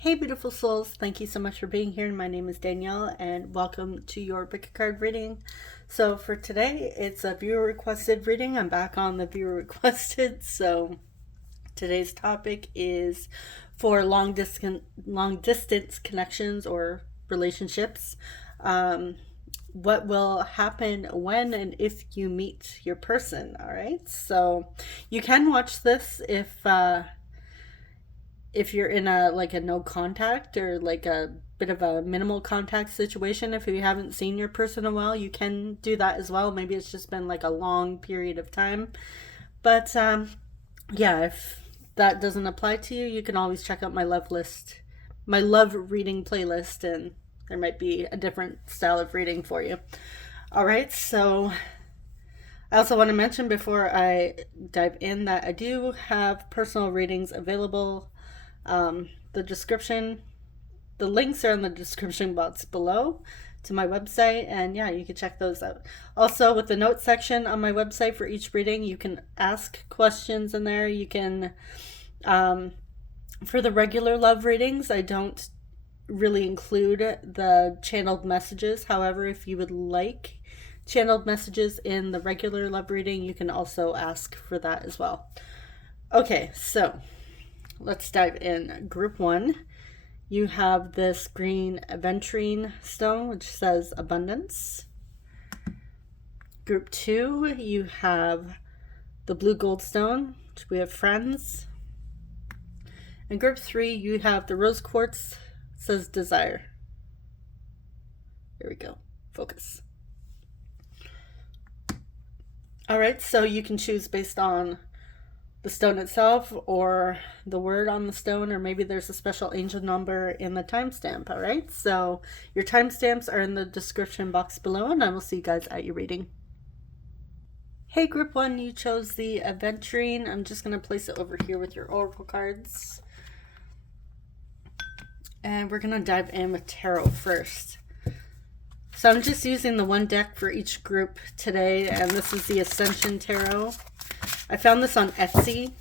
Hey, beautiful souls. Thank you so much for being here. My name is Danielle, and welcome to your pick a card reading. So, for today, it's a viewer requested reading. I'm back on the viewer requested. So, today's topic is for long distance connections or relationships. What will happen when and if you meet your person? All right. So, you can watch this if you're in a no contact or like a bit of a minimal contact situation. If you haven't seen your person in a while, you can do that as well. Maybe it's just been like a long period of time, but yeah, if that doesn't apply to you, you can always check out my love reading playlist, and there might be a different style of reading for you. All right, so I also want to mention before I dive in that I do have personal readings available. The links are in the description box below to my website, and yeah, you can check those out. Also, with the notes section on my website for each reading, you can ask questions in there. You can, for the regular love readings, I don't really include the channeled messages. However, if you would like channeled messages in the regular love reading, you can also ask for that as well. Okay, so let's dive in. Group 1, you have this green aventurine stone, which says abundance. Group 2, you have the blue gold stone, which we have friends. And group 3, you have the rose quartz, says desire. There we go. Focus. All right, so you can choose based on the stone itself or the word on the stone, or maybe there's a special angel number in the timestamp. All right, so your timestamps are in the description box below, and I will see you guys at your reading. Hey, group 1, you chose the aventurine. I'm just going to place it over here with your oracle cards, and we're going to dive in with tarot first. So I'm just using the one deck for each group today, and this is the Ascension Tarot. I found this on Etsy,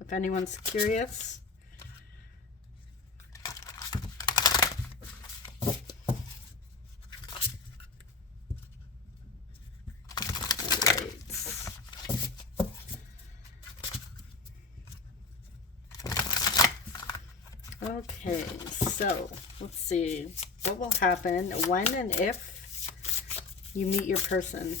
if anyone's curious. Okay, so let's see. What will happen when and if you meet your person?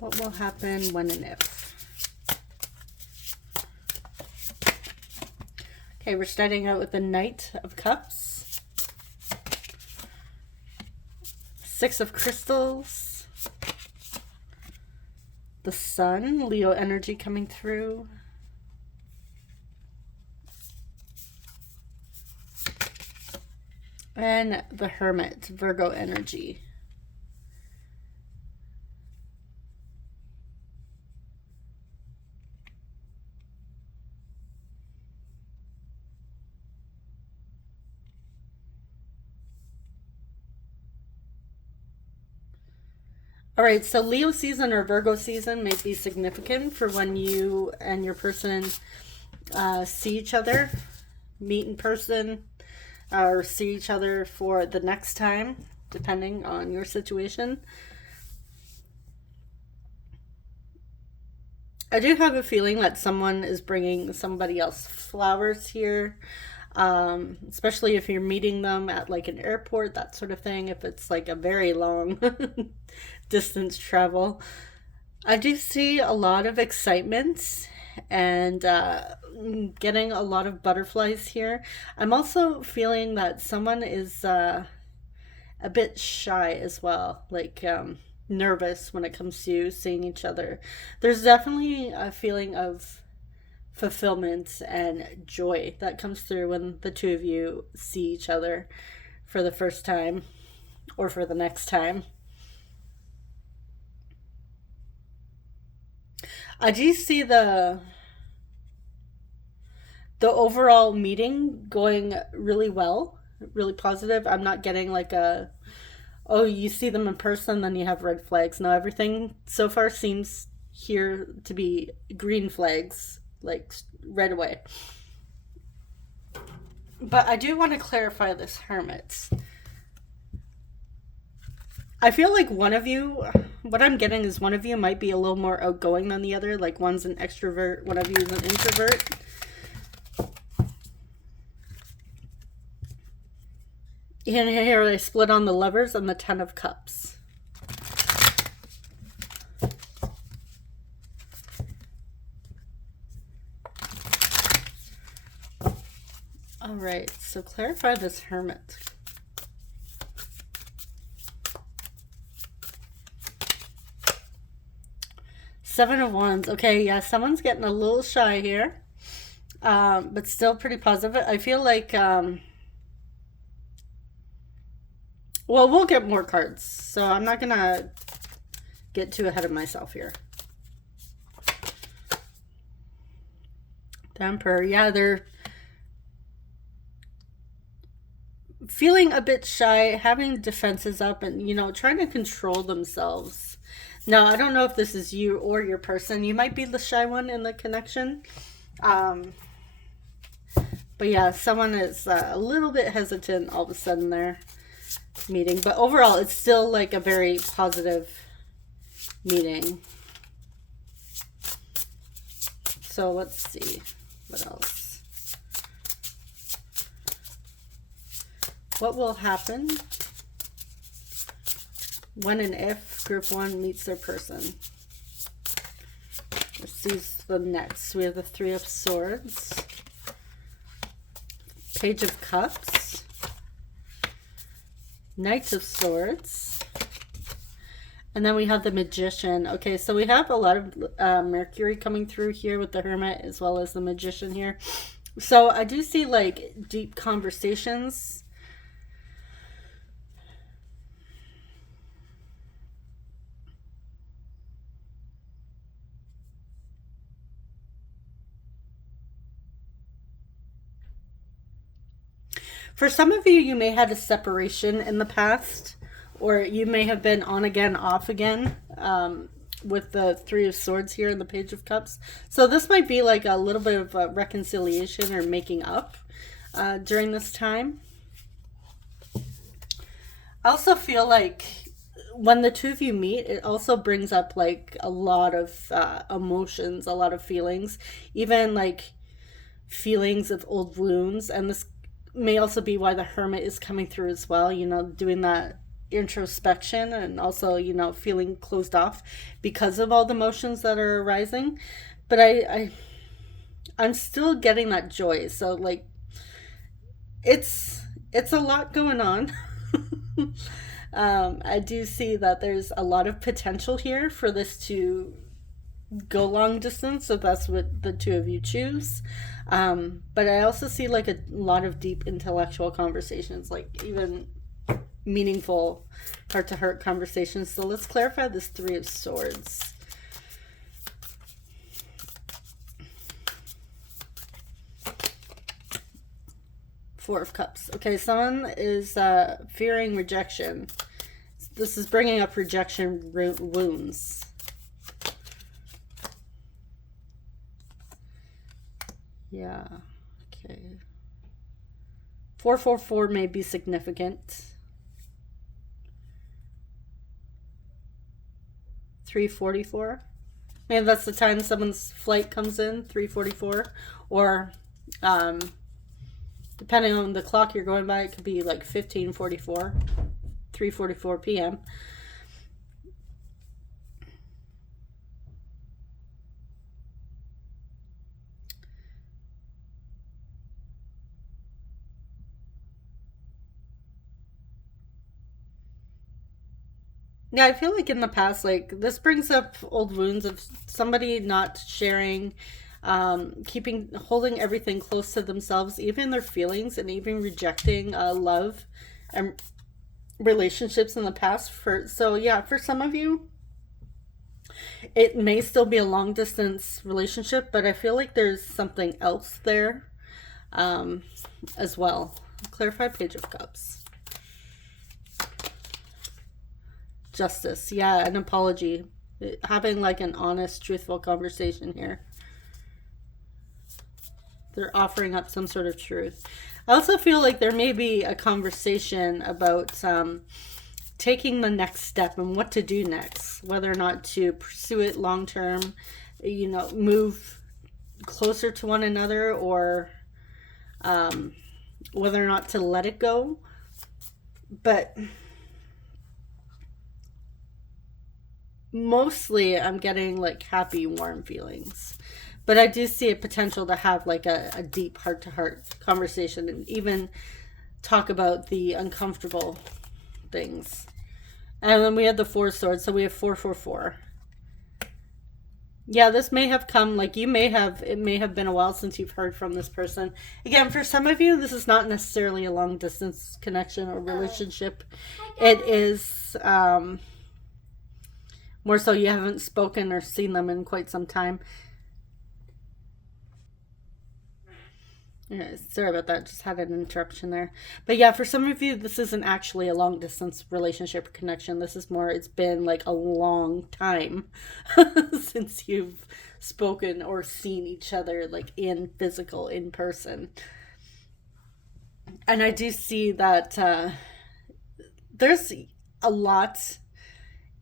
What will happen when and if? Okay, we're starting out with the Knight of Cups, Six of Crystals, the Sun, Leo energy coming through, and the Hermit, Virgo energy. All right, so Leo season or Virgo season may be significant for when you and your person see each other, meet in person, or see each other for the next time, depending on your situation. I do have a feeling that someone is bringing somebody else flowers here, especially if you're meeting them at like an airport, that sort of thing, if it's like a very long distance travel. I do see a lot of excitement and getting a lot of butterflies here. I'm also feeling that someone is a bit shy as well, like nervous when it comes to seeing each other. There's definitely a feeling of fulfillment and joy that comes through when the two of you see each other for the first time or for the next time. I do see the overall meeting going really well, really positive. I'm not getting like oh, you see them in person, then you have red flags. No, everything so far seems here to be green flags, like right away. But I do want to clarify this Hermit. I feel like one of you, what I'm getting is one of you might be a little more outgoing than the other. Like one's an extrovert, one of you is an introvert. And here I split on the Lovers and the Ten of Cups. All right, so clarify this Hermit. Seven of Wands. Okay, yeah, someone's getting a little shy here, but still pretty positive. I feel like, well, we'll get more cards, so I'm not gonna get too ahead of myself here. The Emperor, yeah, they're feeling a bit shy, having defenses up, and, you know, trying to control themselves. Now, I don't know if this is you or your person. You might be the shy one in the connection. But yeah, someone is a little bit hesitant all of a sudden there meeting. But overall, it's still like a very positive meeting. So let's see. What else? What will happen when and if group one meets their person? Let's see the next. We have the Three of Swords, Page of Cups, Knight of Swords, and then we have the Magician. Okay, so we have a lot of Mercury coming through here with the Hermit as well as the Magician here. So I do see like deep conversations. For some of you, you may have a separation in the past, or you may have been on again, off again, with the Three of Swords here and the Page of Cups. So this might be like a little bit of a reconciliation or making up during this time. I also feel like when the two of you meet, it also brings up like a lot of emotions, a lot of feelings, even like feelings of old wounds. And this may also be why the Hermit is coming through as well, you know, doing that introspection and also, you know, feeling closed off because of all the emotions that are arising. But I'm still getting that joy. So like it's a lot going on. I do see that there's a lot of potential here for this to go long distance, if that's what the two of you choose. But I also see like a lot of deep intellectual conversations, like even meaningful heart-to-heart conversations. So let's clarify this Three of Swords. Four of Cups. Okay, someone is fearing rejection. This is bringing up rejection wounds. Yeah, okay. 444 may be significant. 344. Maybe that's the time someone's flight comes in, 344. Or, depending on the clock you're going by, it could be like 1544, 3:44 p.m. Yeah, I feel like in the past, like, this brings up old wounds of somebody not sharing, holding everything close to themselves, even their feelings, and even rejecting love and relationships in the past. So yeah, for some of you, it may still be a long distance relationship, but I feel like there's something else there as well. Clarify Page of Cups. Justice, yeah, an apology. Having like an honest, truthful conversation here. They're offering up some sort of truth. I also feel like there may be a conversation about taking the next step and what to do next, whether or not to pursue it long term, move closer to one another, or whether or not to let it go. But mostly I'm getting like happy, warm feelings. But I do see a potential to have like a deep heart-to-heart conversation and even talk about the uncomfortable things. And then we had the 4 swords, so we have 444. Yeah, this may have come, like it may have been a while since you've heard from this person. Again, for some of you, this is not necessarily a long distance connection or relationship. It is more so you haven't spoken or seen them in quite some time. Yeah, sorry about that. Just had an interruption there. But yeah, for some of you, this isn't actually a long distance relationship or connection. This is more, it's been like a long time since you've spoken or seen each other like in person. And I do see that there's a lot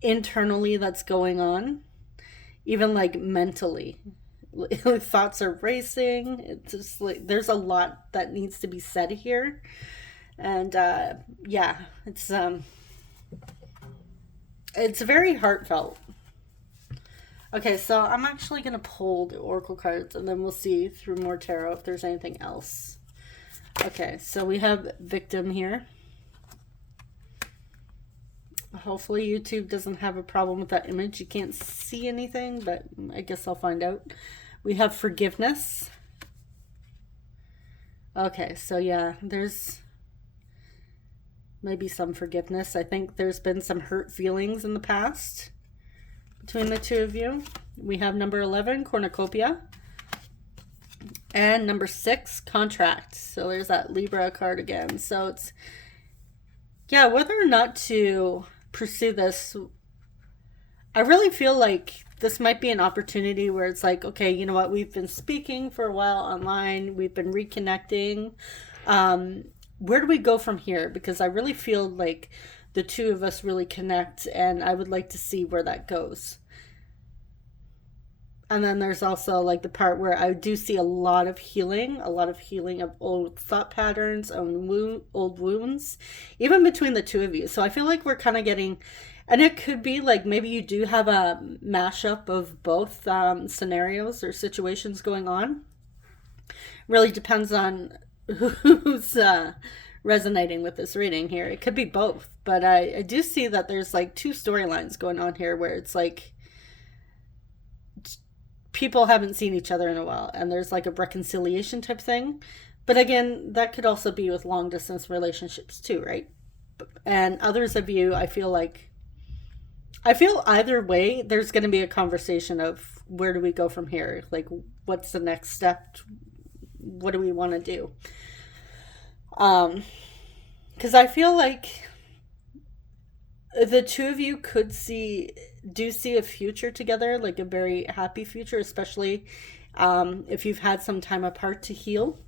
internally that's going on, even like mentally. Thoughts are racing. It's just like there's a lot that needs to be said here, and yeah, it's very heartfelt. Okay, so I'm actually gonna pull the oracle cards, and then we'll see through more tarot if there's anything else. Okay, so we have victim here. Hopefully YouTube doesn't have a problem with that image. You can't see anything, but I guess I'll find out. We have forgiveness. Okay, so yeah, there's maybe some forgiveness. I think there's been some hurt feelings in the past between the two of you. We have number 11, cornucopia. And number 6, contract. So there's that Libra card again. So it's, yeah, whether or not to pursue this, I really feel like this might be an opportunity where it's like, okay, you know what, we've been speaking for a while online, we've been reconnecting, where do we go from here? Because I really feel like the two of us really connect, and I would like to see where that goes. And then there's also like the part where I do see a lot of healing of old thought patterns, old wounds, even between the two of you. So I feel like we're kind of getting, and it could be like maybe you do have a mashup of both scenarios or situations going on. Really depends on who's resonating with this reading here. It could be both, but I do see that there's like 2 storylines going on here where it's like people haven't seen each other in a while, and there's like a reconciliation type thing. But again, that could also be with long distance relationships too, right? And others of you, I feel either way, there's going to be a conversation of where do we go from here? Like, what's the next step? What do we want to do? Because I feel like the two of you do see a future together, like a very happy future, especially if you've had some time apart to heal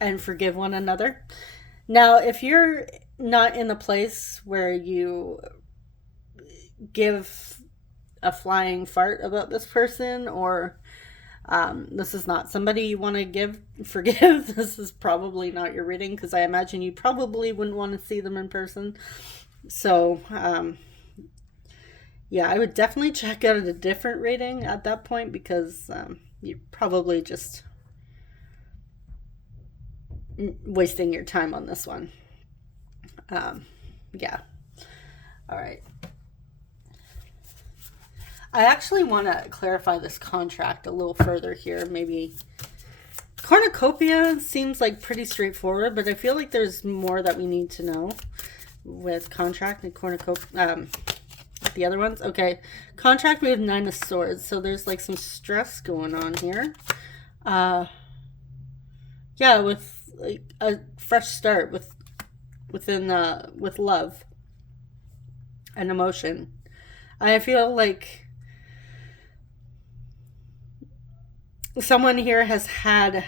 and forgive one another. Now, if you're not in a place where you give a flying fart about this person, or this is not somebody you want to forgive, this is probably not your reading, because I imagine you probably wouldn't want to see them in person. So yeah, I would definitely check out a different reading at that point, because you're probably just wasting your time on this one. Yeah. All right. I actually want to clarify this contract a little further here. Maybe cornucopia seems like pretty straightforward, but I feel like there's more that we need to know with contract and cornucopia. The other ones. Okay. Contract, we have 9 of swords. So there's like some stress going on here. Yeah, with like a fresh start with love and emotion. I feel like someone here has had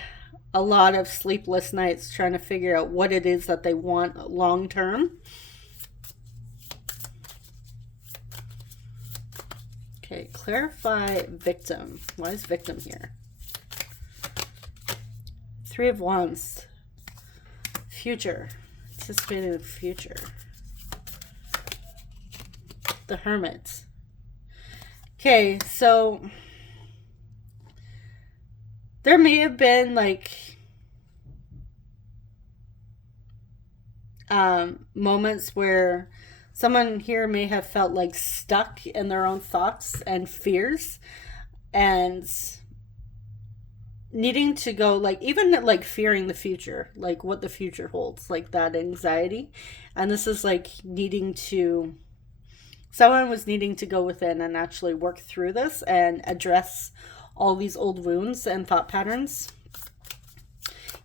a lot of sleepless nights trying to figure out what it is that they want long term. Okay, clarify victim. Why is victim here? Three of Wands. Future. Anticipating the future. The Hermit. Okay, so there may have been like moments where someone here may have felt like stuck in their own thoughts and fears and needing to go, like, even like fearing the future, like what the future holds, like that anxiety. And this is like needing to, someone was needing to go within and actually work through this and address all these old wounds and thought patterns.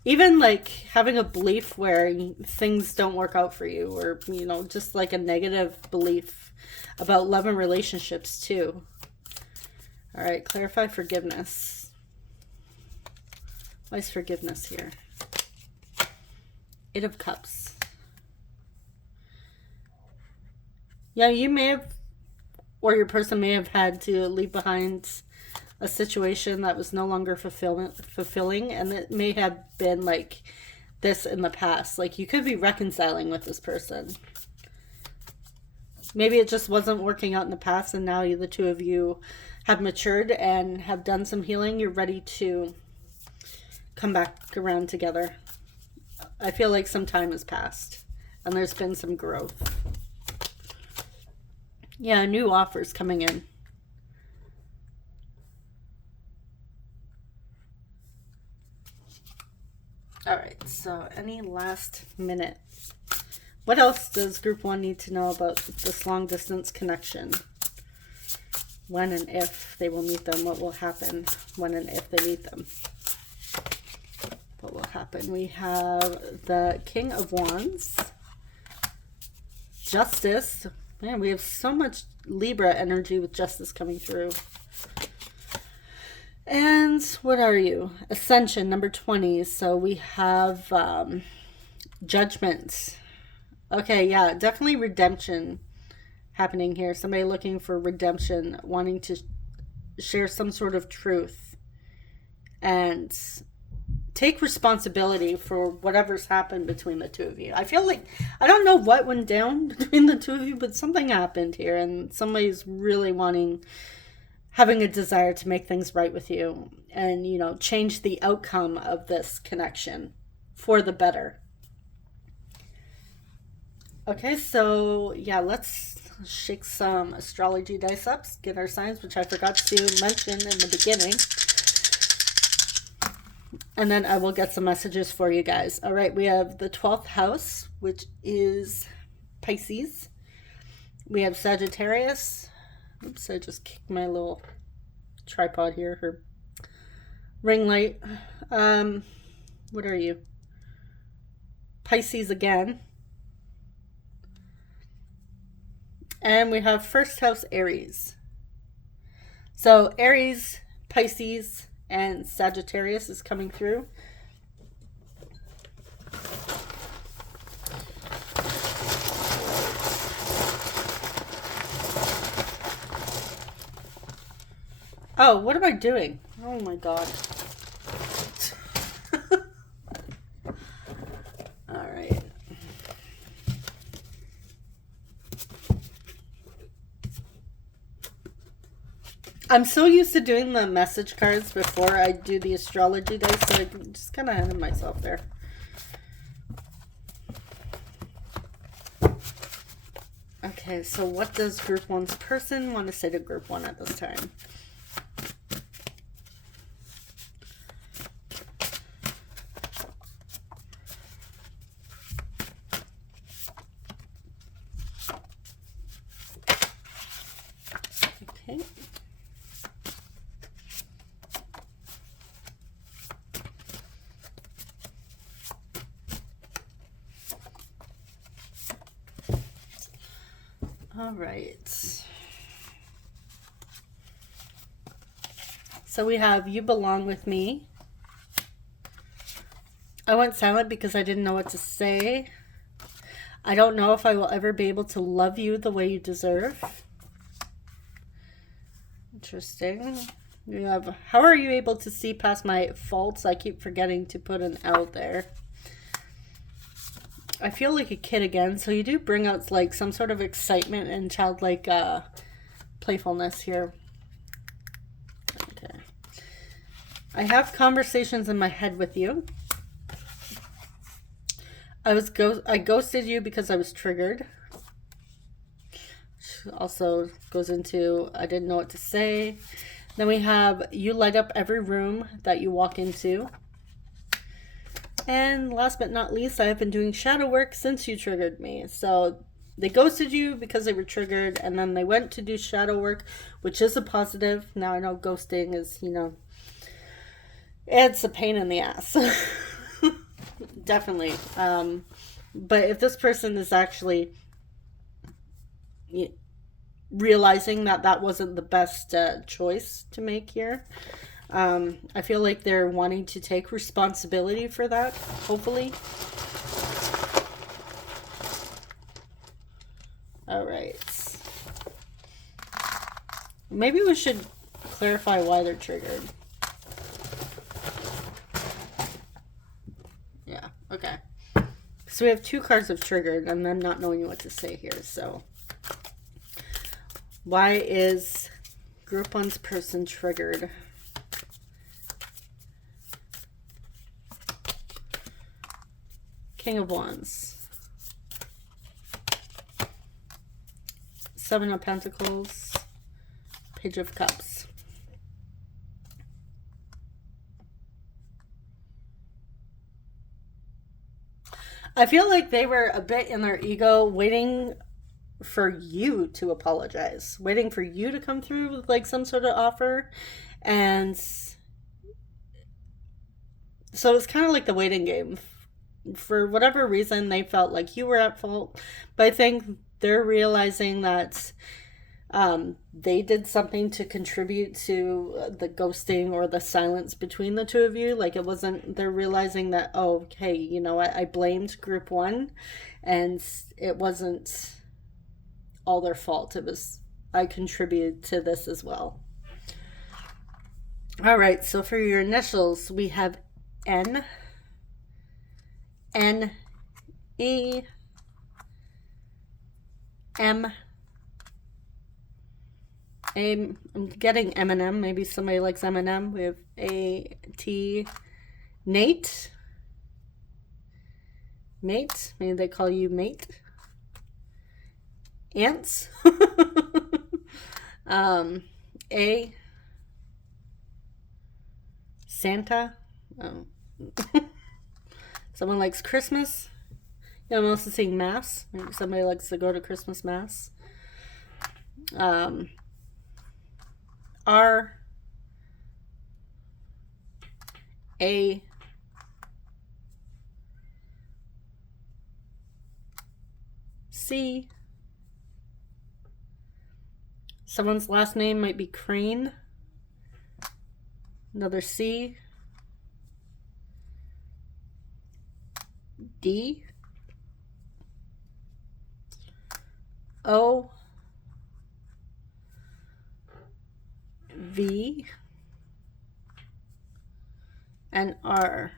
Even like having a belief where things don't work out for you, or, you know, just like a negative belief about love and relationships too. All right, clarify forgiveness. Why is forgiveness here? Eight of Cups. Yeah, you may have, or your person may have had to leave behind a situation that was no longer fulfilling, and it may have been like this in the past. Like you could be reconciling with this person. Maybe it just wasn't working out in the past, and now the two of you have matured and have done some healing. You're ready to come back around together. I feel like some time has passed and there's been some growth. Yeah, new offers coming in. All right, so any last minute? What else does group one need to know about this long distance connection? When and if they will meet them, what will happen when and if they meet them? What will happen? We have the King of Wands. Justice. Man, we have so much Libra energy with Justice coming through. And what are you? Ascension, number 20. So we have Judgment. Okay, yeah, definitely redemption happening here. Somebody looking for redemption, wanting to share some sort of truth and take responsibility for whatever's happened between the two of you. I feel like, I don't know what went down between the two of you, but something happened here and somebody's really having a desire to make things right with you and, you know, change the outcome of this connection for the better. Okay, so yeah, let's shake some astrology dice up, get our signs, which I forgot to mention in the beginning. And then I will get some messages for you guys. All right, we have the 12th house, which is Pisces. We have Sagittarius. Oops, I just kicked my little tripod here, her ring light. What are you? Pisces again. And we have first house Aries. So Aries, Pisces, and Sagittarius is coming through. Oh, what am I doing? Oh my god. All right. I'm so used to doing the message cards before I do the astrology dice, so I just kind of handed myself there. Okay, so what does group one's person want to say to group one at this time? Okay. All right. So we have you belong with me. I went silent because I didn't know what to say. I don't know if I will ever be able to love you the way you deserve. Interesting. You have, how are you able to see past my faults? I keep forgetting to put an L there. I feel like a kid again, so you do bring out like some sort of excitement and childlike playfulness here. Okay. I have conversations in my head with you. I ghosted you because I was triggered. Also goes into I didn't know what to say. Then we have you light up every room that you walk into. And last but not least, I have been doing shadow work since you triggered me. So they ghosted you because they were triggered, and then they went to do shadow work, which is a positive. Now I know ghosting is, you know, it's a pain in the ass. Definitely. But if this person is actually realizing that that wasn't the best choice to make here, I feel like they're wanting to take responsibility for that, hopefully. All right. Maybe we should clarify why they're triggered. Yeah, okay. So we have 2 cards of triggered, and I'm not knowing what to say here, so. Why is Group 1's person triggered? King of Wands. 7 of Pentacles. Page of Cups. I feel like they were a bit in their ego, waiting for you to apologize, waiting for you to come through with like some sort of offer. And so it's kind of like the waiting game. For whatever reason, they felt like you were at fault. But I think they're realizing that they did something to contribute to the ghosting or the silence between the 2 of you. Like it wasn't, they're realizing that, oh, okay, you know what, I blamed Group 1 and it wasn't all their fault. It was, I contributed to this as well. All right, so for your initials, we have N, N, E, M, I'm getting Eminem. Maybe somebody likes Eminem. We have A, T, Nate. Mate. Maybe they call you mate. Ants. A, Santa. Oh. Someone likes Christmas. Yeah, I'm also seeing Mass. Maybe somebody likes to go to Christmas Mass. R, A, C. Someone's last name might be Crane. Another C. D. O. V. And R.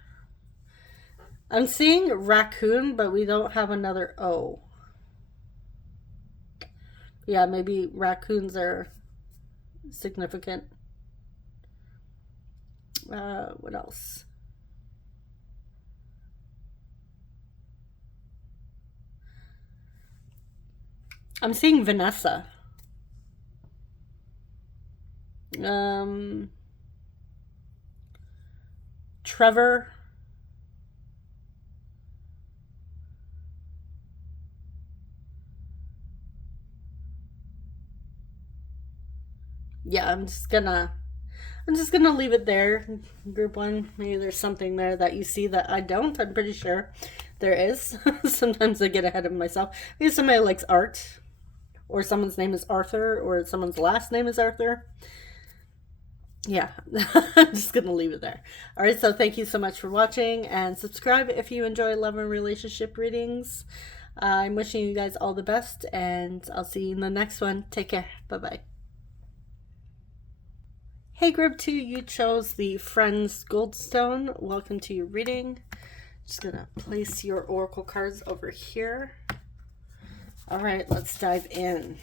I'm seeing raccoon, but we don't have another O. Yeah, maybe raccoons are significant. What else? I'm seeing Vanessa. Trevor. Yeah, I'm just gonna leave it there. Group 1. Maybe there's something there that you see that I don't. I'm pretty sure there is. Sometimes I get ahead of myself. Maybe somebody likes art, or someone's name is Arthur, or someone's last name is Arthur. Yeah, I'm just going to leave it there. All right, so thank you so much for watching, and subscribe if you enjoy love and relationship readings. I'm wishing you guys all the best, and I'll see you in the next one. Take care. Bye-bye. Hey, group 2, you chose the Friends Goldstone. Welcome to your reading. Just going to place your oracle cards over here. All right, let's dive in.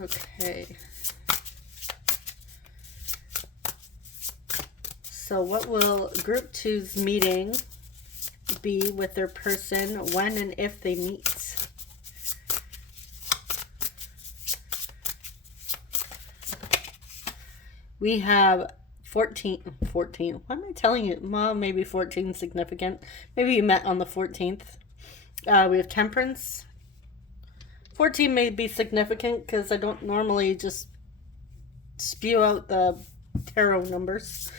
Okay. So what will group 2's meeting be with their person when and if they meet? We have 14. Why am I telling you? Well, maybe 14 significant. Maybe you met on the 14th. We have Temperance. 14 may be significant because I don't normally just spew out the tarot numbers.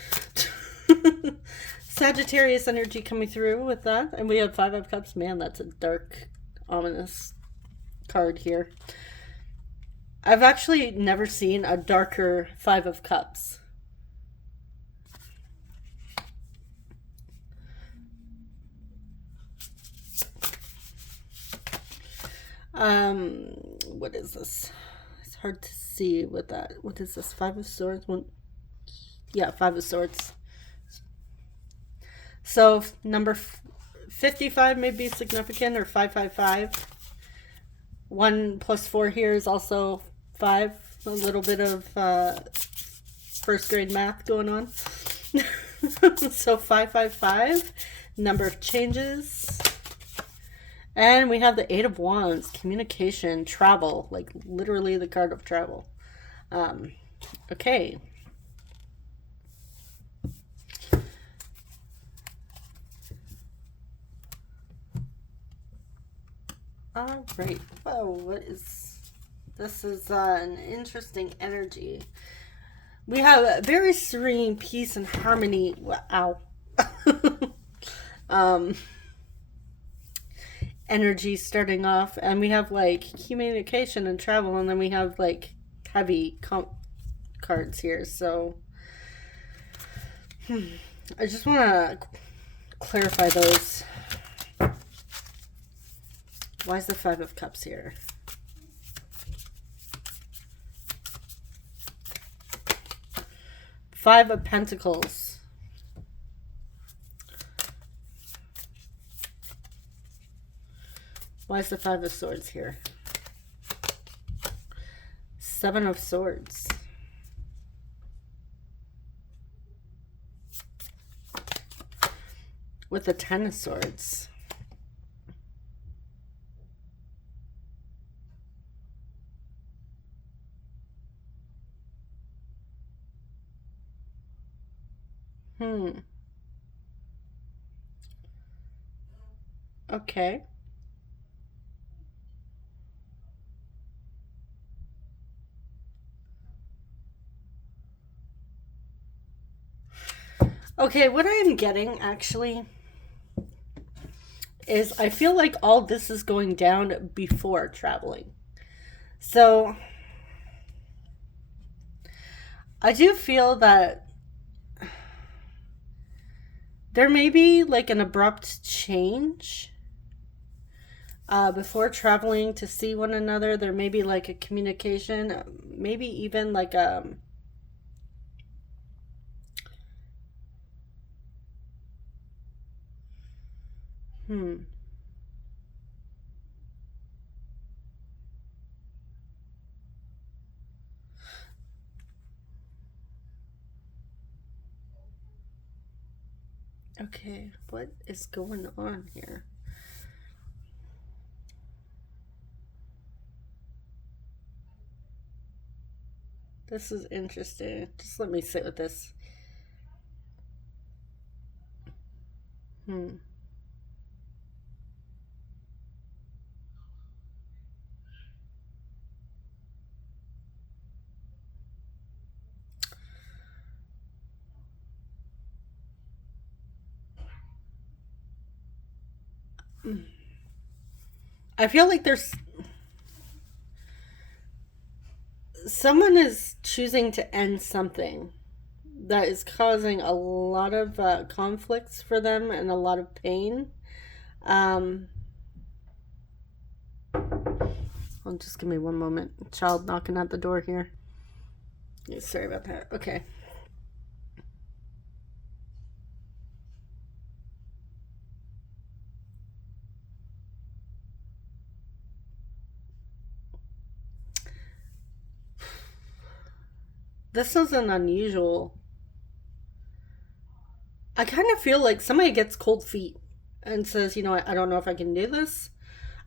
Sagittarius energy coming through with that. And we have 5 of Cups. Man, that's a dark, ominous card here. I've actually never seen a darker 5 of Cups. What is this? It's hard to see with that. What is this? 5 of Swords? Yeah, 5 of Swords. So number 55 may be significant, or 555. 1 plus 4 here is also 5. A little bit of first grade math going on. So 555, number of changes. And we have the 8 of Wands, communication, travel, like literally the card of travel. Okay. All right. Whoa, what is this? Is an interesting energy. We have very serene peace and harmony. Wow. Energy starting off, and we have like communication and travel, and then we have like heavy cards here. So I just want to clarify those. Why is the 5 of Cups here? Five of Pentacles. Why is the 5 of Swords here? 7 of Swords. With the 10 of Swords. Okay. Okay, what I am getting actually is I feel like all this is going down before traveling. So I do feel that there may be like an abrupt change before traveling to see one another. There may be like a communication, maybe even like Okay, what is going on here? This is interesting. Just let me sit with this. I feel like there's someone is choosing to end something that is causing a lot of conflicts for them and a lot of pain. Um, just give me one moment. Child knocking at the door here. Sorry about that. Okay. This is an unusual. I kind of feel like somebody gets cold feet and says, you know what, I don't know if I can do this.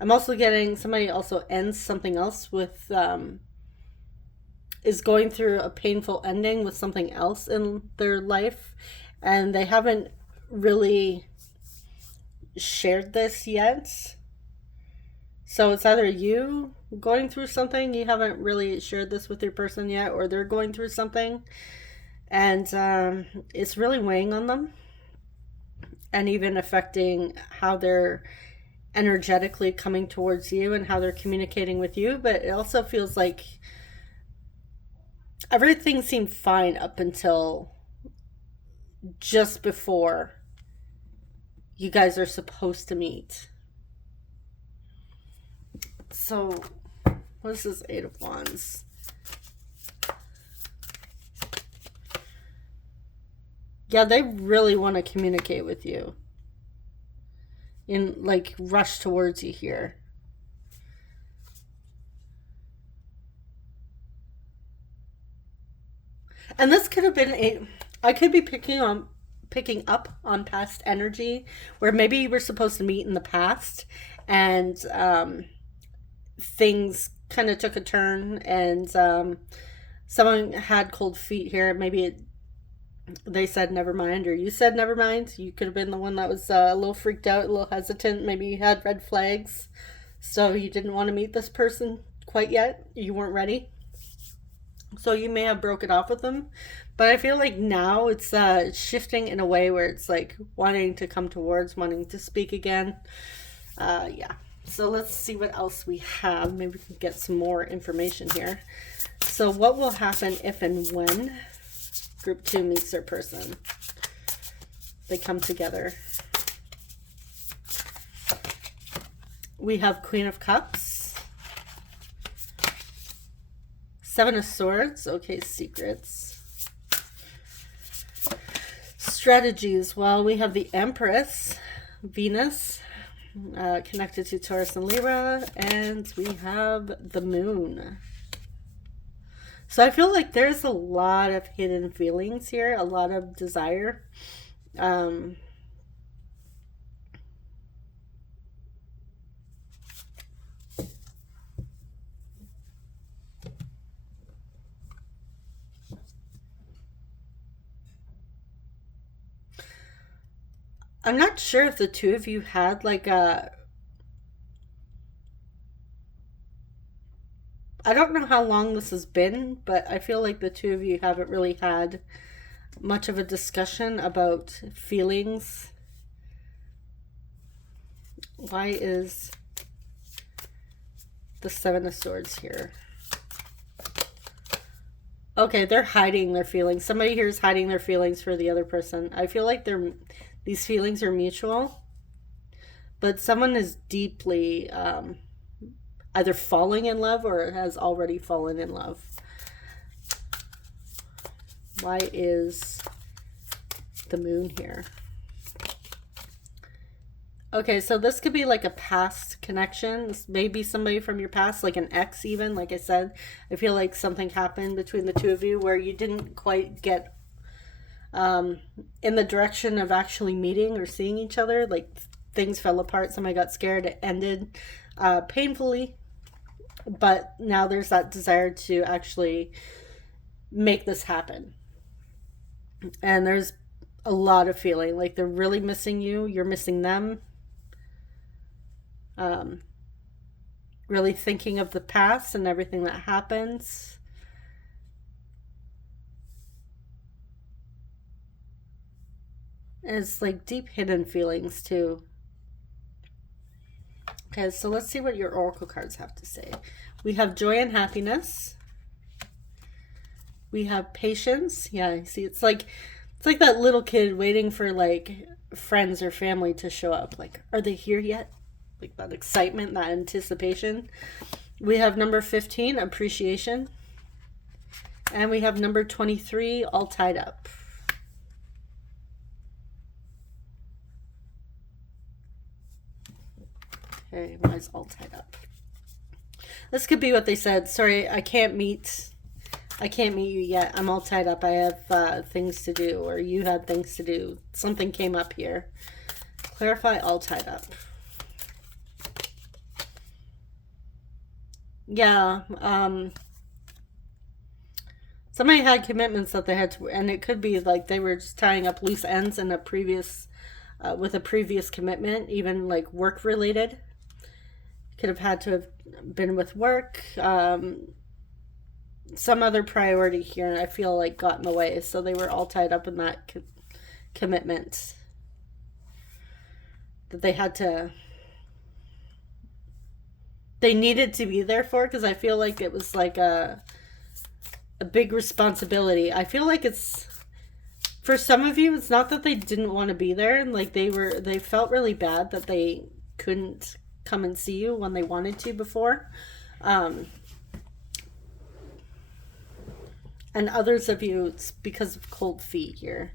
I'm also getting somebody also ends something else with is going through a painful ending with something else in their life, and they haven't really shared this yet. So it's either you going through something, you haven't really shared this with your person yet, or they're going through something, and it's really weighing on them and even affecting how they're energetically coming towards you and how they're communicating with you. But it also feels like everything seemed fine up until just before you guys are supposed to meet. So, what is this Eight of Wands? Yeah, they really want to communicate with you. And like rush towards you here. And this could have been I could be picking up on past energy where maybe you were supposed to meet in the past, and things kind of took a turn, and someone had cold feet here. Maybe they said never mind, or you said never mind. You could have been the one that was a little freaked out, a little hesitant. Maybe you had red flags, so you didn't want to meet this person quite yet. You weren't ready, so you may have broke it off with them. But I feel like now it's shifting in a way where it's like wanting to come towards, wanting to speak again. Yeah. So let's see what else we have. Maybe we can get some more information here. So what will happen if and when Group 2 meets their person? They come together. We have Queen of Cups. Seven of Swords. Okay, secrets. Strategies. Well, we have the Empress, Venus, connected to Taurus and Libra, and we have the Moon. So I feel like there's a lot of hidden feelings here, a lot of desire. I'm not sure if the two of you had like a... I don't know how long this has been, but I feel like the two of you haven't really had much of a discussion about feelings. Why is the Seven of Swords here? Okay, they're hiding their feelings. Somebody here is hiding their feelings for the other person. I feel like these feelings are mutual, but someone is deeply either falling in love or has already fallen in love. Why is the Moon here? Okay, so this could be like a past connection. This may be somebody from your past, like an ex even. Like I said, I feel like something happened between the two of you where you didn't quite get in the direction of actually meeting or seeing each other. Like things fell apart, somebody got scared, it ended painfully. But now there's that desire to actually make this happen. And there's a lot of feeling like they're really missing you, you're missing them. Really thinking of the past and everything that happens. And it's like deep hidden feelings too. Okay, so let's see what your oracle cards have to say. We have joy and happiness. We have patience. Yeah, see, it's like that little kid waiting for like friends or family to show up. Like, are they here yet? Like that excitement, that anticipation. We have number 15, appreciation. And we have number 23, all tied up. Okay, why is all tied up? This could be what they said. Sorry, I can't meet you yet. I'm all tied up. I have things to do, or you had things to do. Something came up here. Clarify all tied up. Yeah, somebody had commitments that they had to, and it could be like they were just tying up loose ends in a previous, with a previous commitment, even like work related. Could have had to have been with work. Some other priority here, and I feel like got in the way, so they were all tied up in that commitment that they needed to be there for, because I feel like it was like a big responsibility. I feel like it's, for some of you, it's not that they didn't want to be there, and like they felt really bad that they couldn't come and see you when they wanted to before. And others of you, it's because of cold feet here.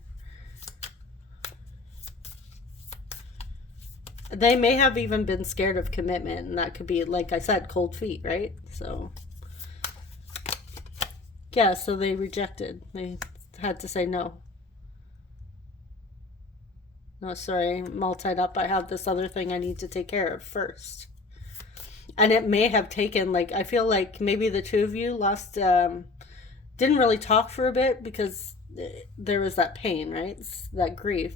They may have even been scared of commitment, and that could be, like I said, cold feet, right? So, yeah, so they rejected. They had to say no. No, sorry, I'm all tied up. I have this other thing I need to take care of first. And it may have taken, like, I feel like maybe the two of you lost, didn't really talk for a bit because there was that pain, right? That grief.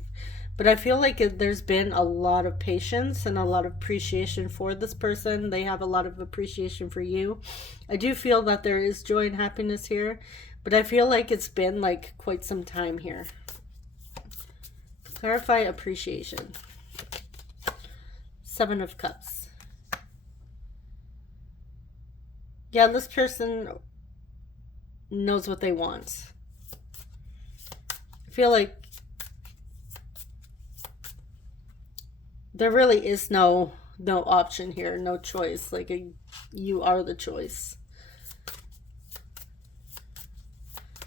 But I feel like there's been a lot of patience and a lot of appreciation for this person. They have a lot of appreciation for you. I do feel that there is joy and happiness here, but I feel like it's been like quite some time here. Clarify appreciation. 7 of Cups. Yeah, this person knows what they want. I feel like there really is no option here, no choice. Like you are the choice.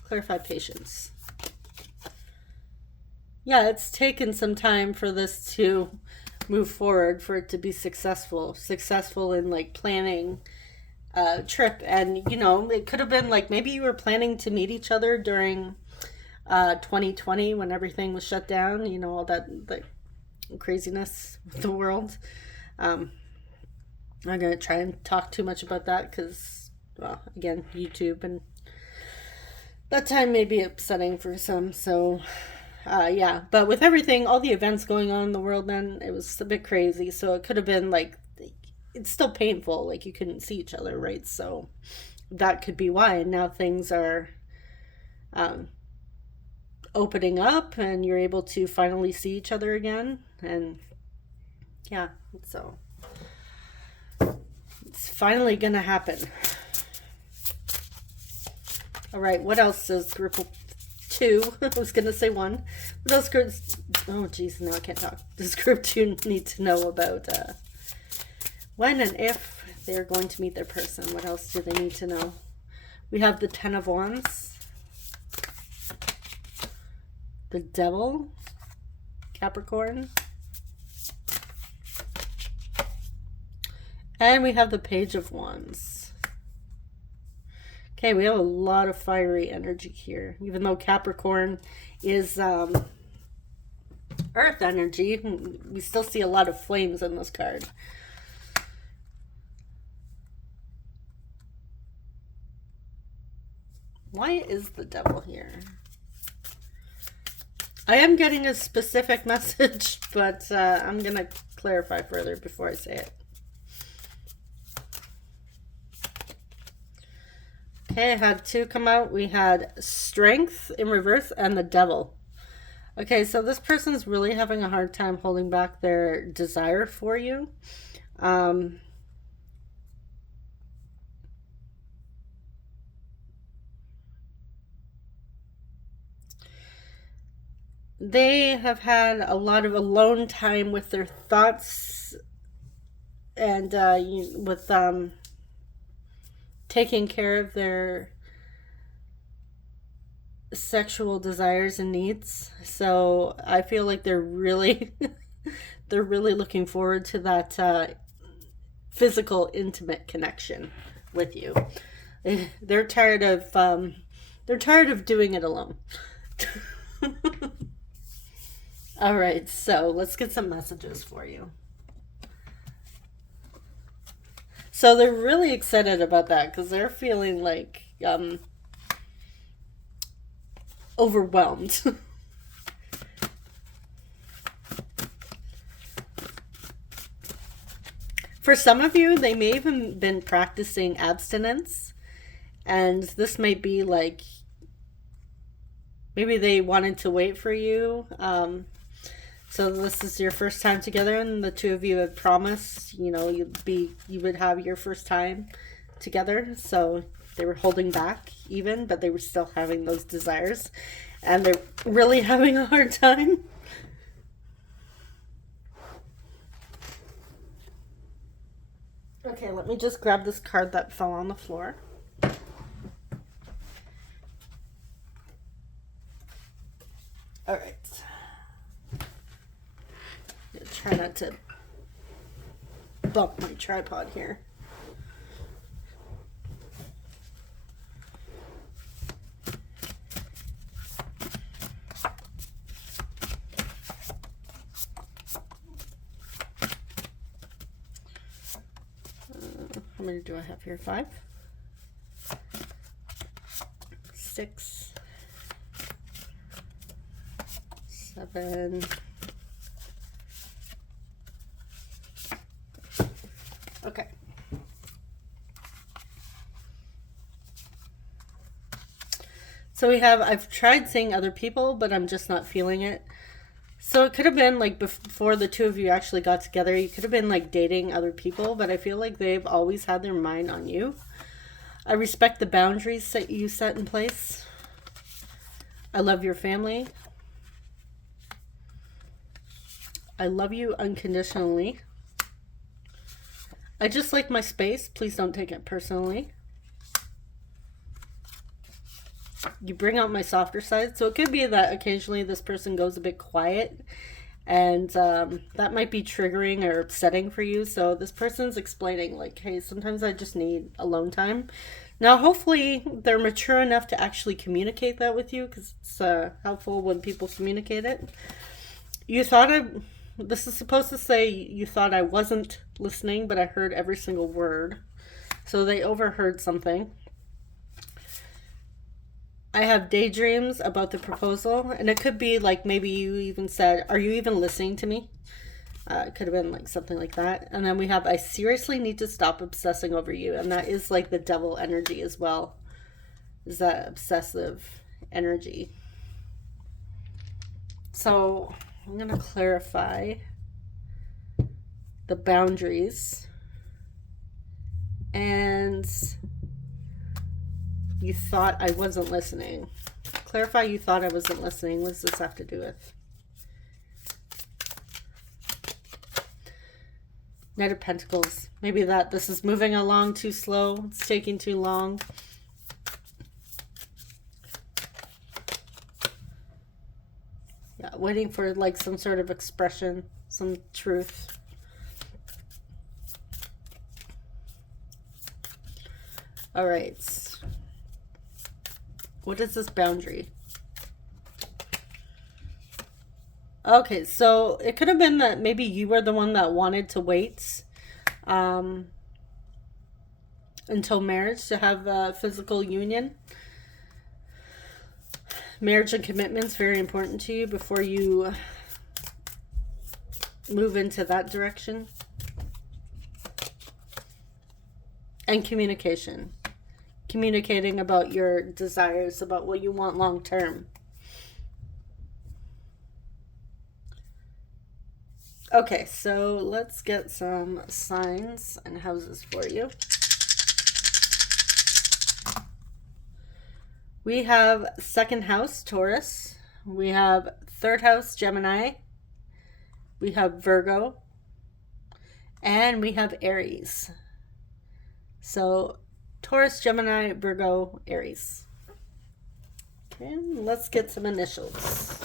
Clarify patience. Yeah, it's taken some time for this to move forward, for it to be successful in like planning a trip. And you know, it could have been like maybe you were planning to meet each other during 2020 when everything was shut down, you know, all that craziness with the world. I'm not gonna try and talk too much about that because, well, again, YouTube, and that time may be upsetting for some. So yeah, but with everything, all the events going on in the world, then it was a bit crazy. So it could have been like, it's still painful, like you couldn't see each other, right? So that could be why. And now things are opening up, and you're able to finally see each other again. And yeah, so it's finally gonna happen. All right, what else does group 2, I was gonna say 1, what else oh geez, now I can't talk. Does group 2 need to know about when and if they're going to meet their person? What else do they need to know? We have the 10 of Wands, the Devil, Capricorn, and we have the Page of Wands. Okay, we have a lot of fiery energy here, even though Capricorn is earth energy. We still see a lot of flames in this card. Why is the Devil here? I am getting a specific message, but I'm going to clarify further before I say it. Okay, I had 2 come out. We had Strength in reverse and the Devil. Okay, so this person's really having a hard time holding back their desire for you. they have had a lot of alone time with their thoughts and with taking care of their sexual desires and needs. So I feel like they're really they're really looking forward to that physical intimate connection with you. They're tired of doing it alone. All right, so let's get some messages for you. So they're really excited about that because they're feeling like overwhelmed. For some of you, they may have even been practicing abstinence, and this might be like maybe they wanted to wait for you. So this is your first time together, and the two of you had promised, you would have your first time together. So they were holding back even, but they were still having those desires, and they're really having a hard time. Okay, let me just grab this card that fell on the floor. All right. Try not to bump my tripod here. How many do I have here? 5, 6, 7. Okay. So we have, I've tried seeing other people, but I'm just not feeling it. So it could have been like before the two of you actually got together, you could have been like dating other people, but I feel like they've always had their mind on you. I respect the boundaries that you set in place. I love your family. I love you unconditionally. I just like my space. Please don't take it personally. You bring out my softer side. So it could be that occasionally this person goes a bit quiet, and that might be triggering or upsetting for you. So this person's explaining like, hey, sometimes I just need alone time. Now, hopefully they're mature enough to actually communicate that with you, because it's helpful when people communicate it. This is supposed to say you thought I wasn't listening, but I heard every single word. So they overheard something. I have daydreams about the proposal, and it could be like maybe you even said, are you even listening to me? It could have been like something like that. And then we have, I seriously need to stop obsessing over you. And that is like the devil energy as well. Is that obsessive energy. So I'm going to clarify the boundaries. And you thought I wasn't listening. Clarify you thought I wasn't listening. What does this have to do with? Knight of Pentacles. Maybe that this is moving along too slow. It's taking too long. Yeah, waiting for like some sort of expression, some truth. All right. What is this boundary? Okay, so it could have been that maybe you were the one that wanted to wait until marriage to have a physical union. Marriage and commitment is very important to you before you move into that direction. And communication. Communicating about your desires, about what you want long term. Okay, so let's get some signs and houses for you. We have second house, Taurus. We have third house, Gemini. We have Virgo. And we have Aries. So Taurus, Gemini, Virgo, Aries. Okay, let's get some initials.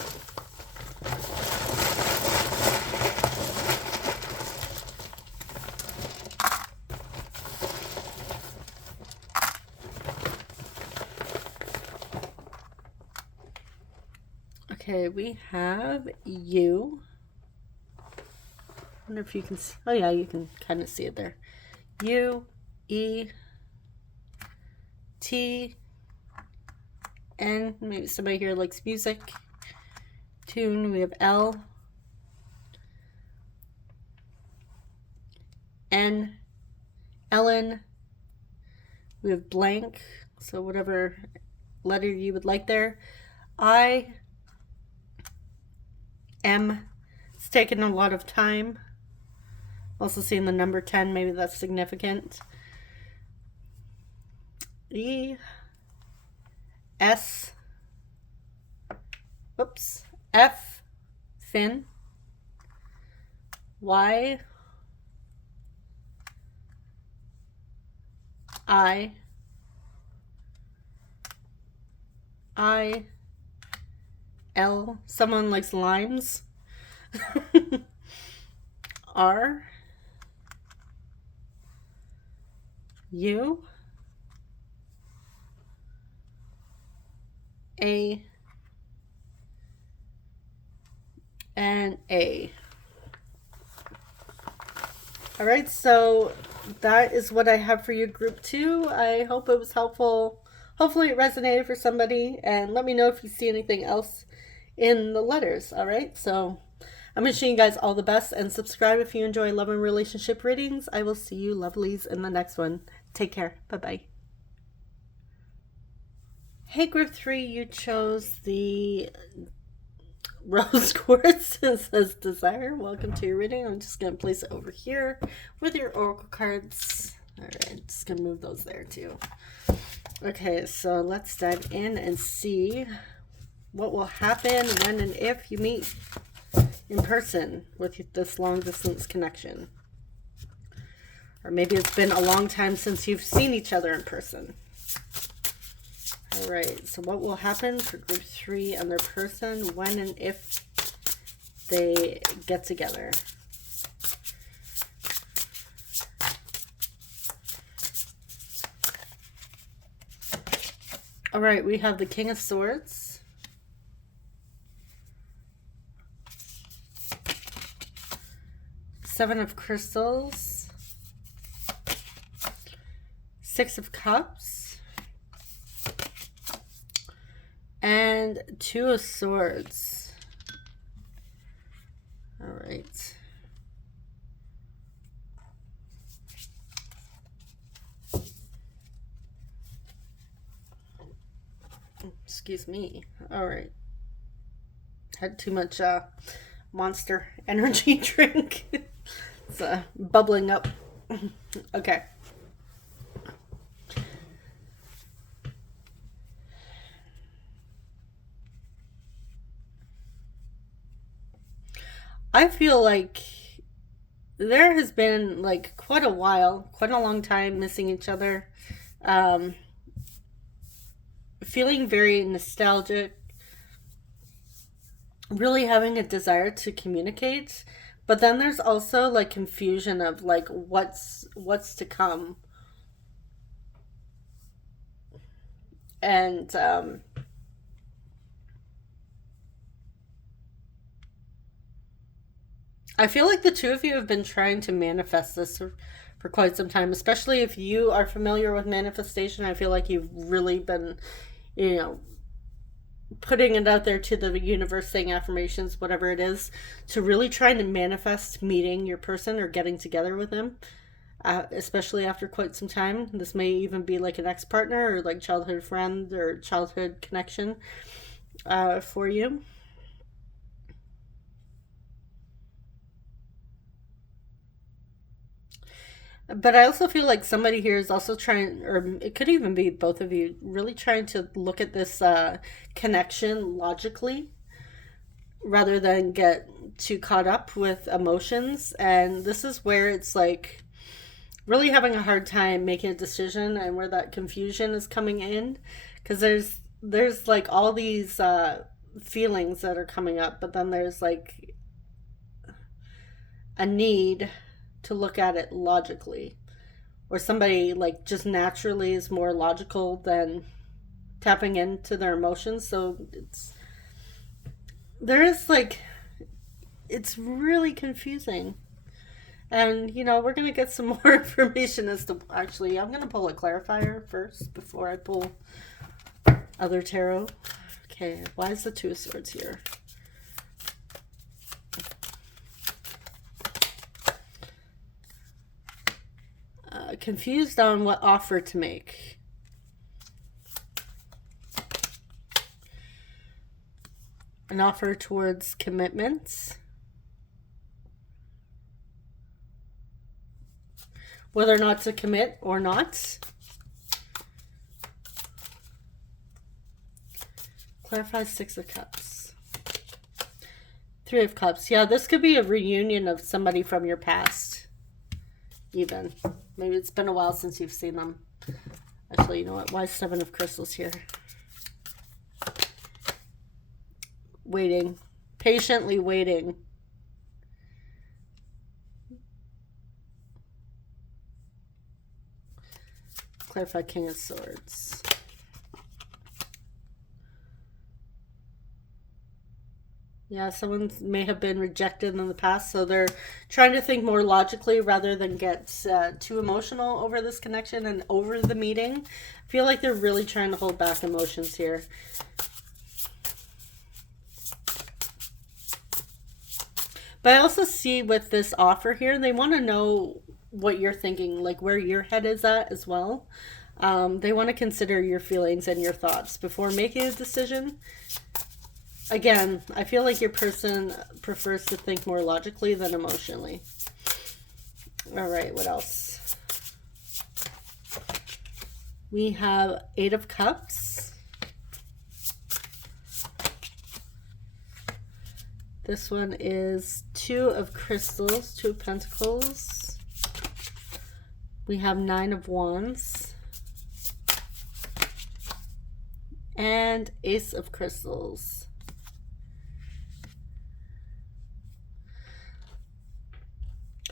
Okay, we have U. I wonder if you can see. Oh yeah, you can kind of see it there. U, E, T, N. Maybe somebody here likes music. Tune. We have L, N, Ellen. We have blank. So whatever letter you would like there. I, M. It's taken a lot of time. Also seeing the number 10, maybe that's significant. E, S, whoops, F, Finn, Y, I, L, someone likes limes. R, U, A, and A. All right, so that is what I have for you, group 2. I hope it was helpful. Hopefully it resonated for somebody, and let me know if you see anything else in the letters. All right, so I'm wishing you guys all the best, and subscribe if you enjoy love and relationship readings. I will see you lovelies in the next one. Take care. Bye-bye. Hey, group 3, you chose the rose quartz. It says desire. Welcome to your reading. I'm just going to place it over here with your oracle cards. All right, just going to move those there too. Okay, so let's dive in and see what will happen when and if you meet in person with this long distance connection. Or maybe it's been a long time since you've seen each other in person. All right, so what will happen for group 3 and their person when and if they get together? All right, we have the King of Swords, Seven of Crystals, Six of Cups, and Two of Swords. All right. Excuse me. All right. Had too much Monster energy drink. It's bubbling up. Okay. I feel like there has been like quite a while, quite a long time missing each other. Feeling very nostalgic, really having a desire to communicate, but then there's also like confusion of like what's to come. And I feel like the two of you have been trying to manifest this for quite some time, especially if you are familiar with manifestation. I feel like you've really been, putting it out there to the universe, saying affirmations, whatever it is, to really trying to manifest meeting your person or getting together with them, especially after quite some time. This may even be like an ex-partner or like childhood friend or childhood connection for you. But I also feel like somebody here is also trying, or it could even be both of you, really trying to look at this connection logically. rather than get too caught up with emotions. And this is where it's like really having a hard time making a decision, and where that confusion is coming in, because there's like all these feelings that are coming up, but then there's like a need to look at it logically, or somebody like just naturally is more logical than tapping into their emotions. So it's really confusing. And, we're going to get some more information as to... Actually, I'm going to pull a clarifier first before I pull other tarot. Okay, why is the Two of Swords here? Confused on what offer to make. An offer towards commitments. Whether or not to commit or not. Clarify Six of Cups. Three of Cups. Yeah, this could be a reunion of somebody from your past. Even. Maybe it's been a while since you've seen them. Actually, you know what? Why is Seven of Crystals here? Waiting. Patiently waiting. Clarify King of Swords. Yeah, someone may have been rejected in the past, so they're trying to think more logically rather than get too emotional over this connection and over the meeting. I feel like they're really trying to hold back emotions here. But I also see with this offer here, they want to know what you're thinking, like where your head is at as well. They want to consider your feelings and your thoughts before making a decision. Again, I feel like your person prefers to think more logically than emotionally. All right, what else? We have Eight of Cups. This one is Two of Crystals, Two of Pentacles. We have Nine of Wands. And Ace of Crystals.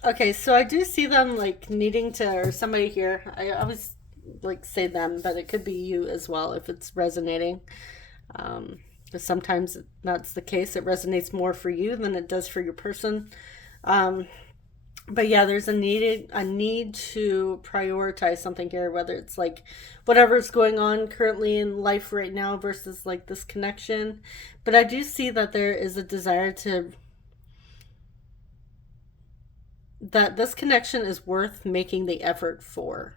Okay, so I do see them like needing to, or somebody here, I always like say them, but it could be you as well if it's resonating. Because sometimes that's the case. It resonates more for you than it does for your person. But yeah, there's a need to prioritize something here, whether it's like whatever's going on currently in life right now versus like this connection. But I do see that there is a desire that this connection is worth making the effort for.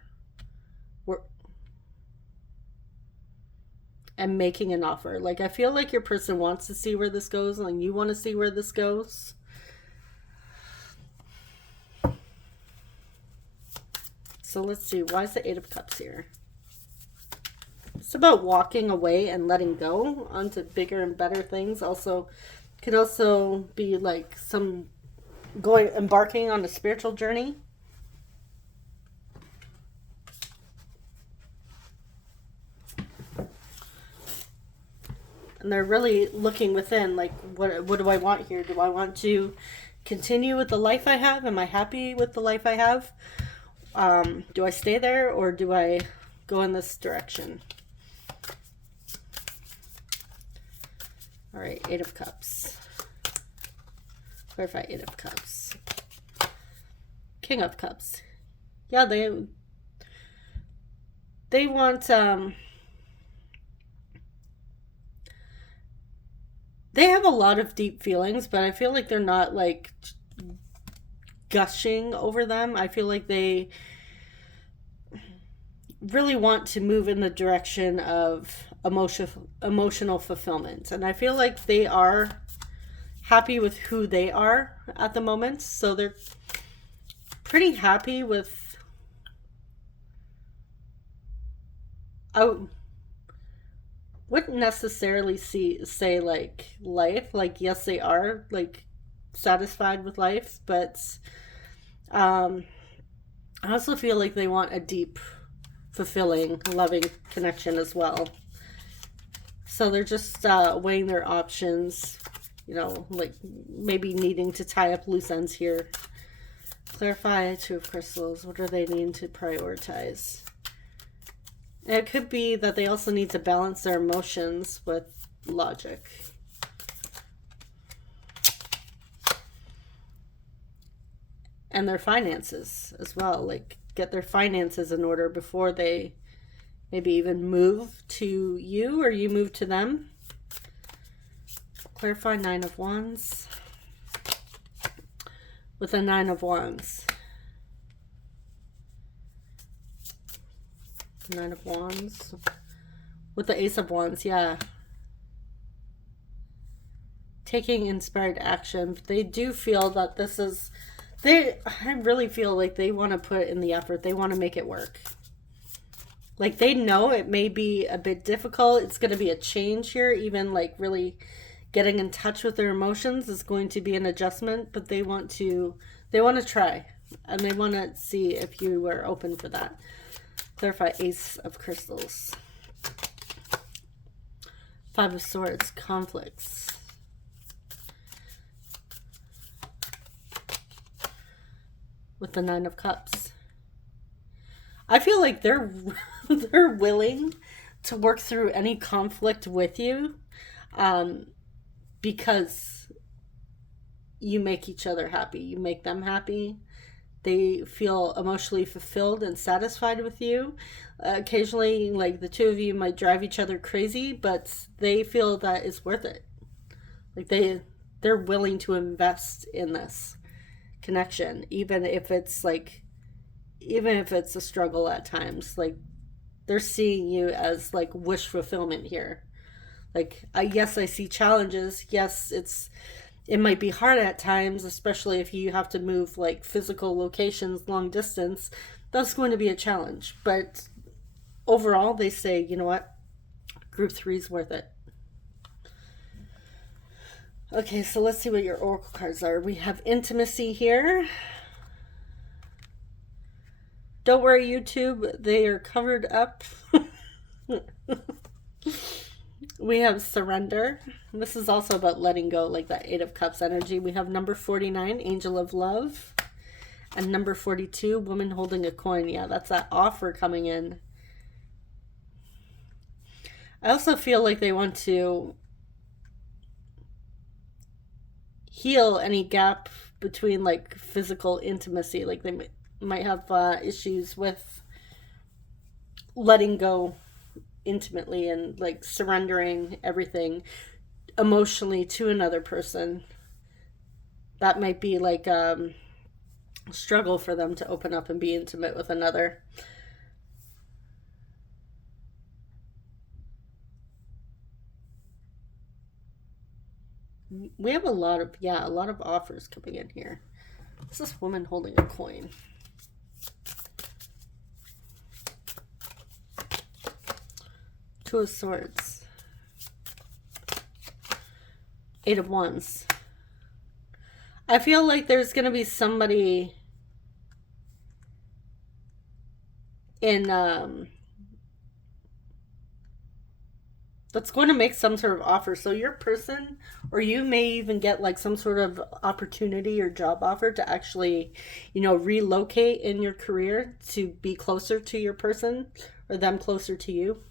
And making an offer. Like, I feel like your person wants to see where this goes, and you want to see where this goes. So let's see, why is the Eight of Cups here? It's about walking away and letting go onto bigger and better things. Also, could also be like embarking on a spiritual journey. And they're really looking within, like, what do I want here? Do I want to continue with the life I have? Am I happy with the life I have? Do I stay there, or do I go in this direction? All right, Eight of Cups. Clarify Eight of Cups. King of Cups. Yeah, they want, they have a lot of deep feelings, but I feel like they're not like gushing over them. I feel like they really want to move in the direction of emotional fulfillment. And I feel like they are happy with who they are at the moment. So they're pretty happy with wouldn't necessarily say like life, like yes they are like satisfied with life, but I also feel like they want a deep, fulfilling, loving connection as well. So they're just weighing their options, you know, like maybe needing to tie up loose ends here. Clarify. Two of crystals. What are they needing to prioritize? It could be that they also need to balance their emotions with logic. And their finances as well. Like, get their finances in order before they maybe even move to you or you move to them. Clarify. Nine of Wands. With a Nine of Wands. Nine of Wands. With the Ace of Wands, yeah. Taking inspired action. They do feel that this is... I really feel like they want to put in the effort. They want to make it work. Like, they know it may be a bit difficult. It's going to be a change here. Even, like, really getting in touch with their emotions is going to be an adjustment. But they want to try. And they want to see if you are open for that. Clarify. Ace of Crystals. Five of Swords. Conflicts. With the Nine of Cups. I feel like they're willing to work through any conflict with you because you make each other happy. You make them happy. They feel emotionally fulfilled and satisfied with you. Occasionally, like, the two of you might drive each other crazy, but they feel that it's worth it. Like, they're willing to invest in this connection, even if it's a struggle at times. Like, they're seeing you as like wish fulfillment here. Like, yes, I see challenges. Yes, it might be hard at times, especially if you have to move like physical locations long distance. That's going to be a challenge, but overall they say, you know what, group 3 is worth it. Okay, so let's see what your oracle cards are. We have intimacy here. Don't worry, YouTube, they are covered up. We have surrender. This is also about letting go, like that Eight of Cups energy. We have number 49, Angel of Love. And number 42, Woman Holding a Coin. Yeah, that's that offer coming in. I also feel like they want to heal any gap between like physical intimacy. Like, they might have issues with letting go intimately and like surrendering everything emotionally to another person. That might be like a struggle for them to open up and be intimate with another. We have a lot of offers coming in here. What's this woman holding a coin? Two of Swords. Eight of Wands. I feel like there's going to be somebody in that's going to make some sort of offer. So your person, or you may even get like some sort of opportunity or job offer to actually, relocate in your career to be closer to your person or them closer to you.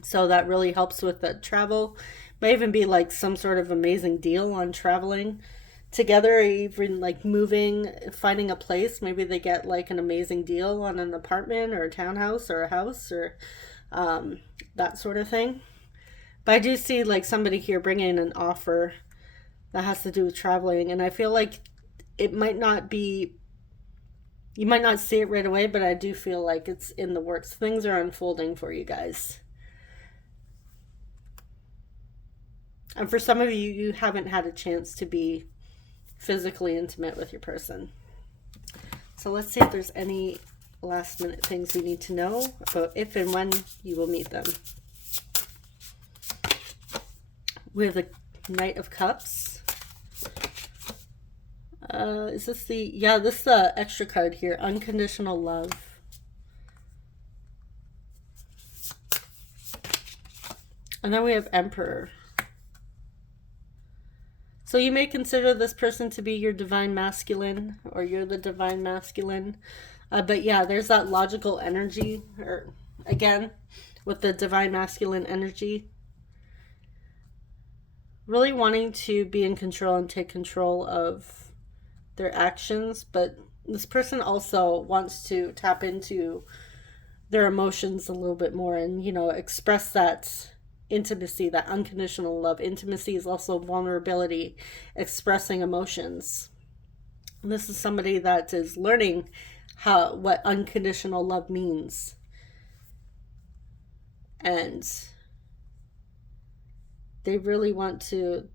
So that really helps with the travel. May even be like some sort of amazing deal on traveling together, or even like moving, finding a place. Maybe they get like an amazing deal on an apartment or a townhouse or a house or that sort of thing. But I do see like somebody here bringing an offer that has to do with traveling. And I feel like it might not be, you might not see it right away, but I do feel like it's in the works. Things are unfolding for you guys. And for some of you, you haven't had a chance to be physically intimate with your person. So let's see if there's any last minute things we need to know about if and when you will meet them. We have the Knight of Cups. Is this the... Yeah, this is the extra card here. Unconditional love. And then we have Emperor. So you may consider this person to be your divine masculine, or you're the divine masculine. But yeah, there's that logical energy, or again, with the divine masculine energy. Really wanting to be in control and take control of their actions, but this person also wants to tap into their emotions a little bit more and, you know, express that intimacy, that unconditional love. Intimacy is also vulnerability, expressing emotions. And this is somebody that is learning what unconditional love means. And they really want to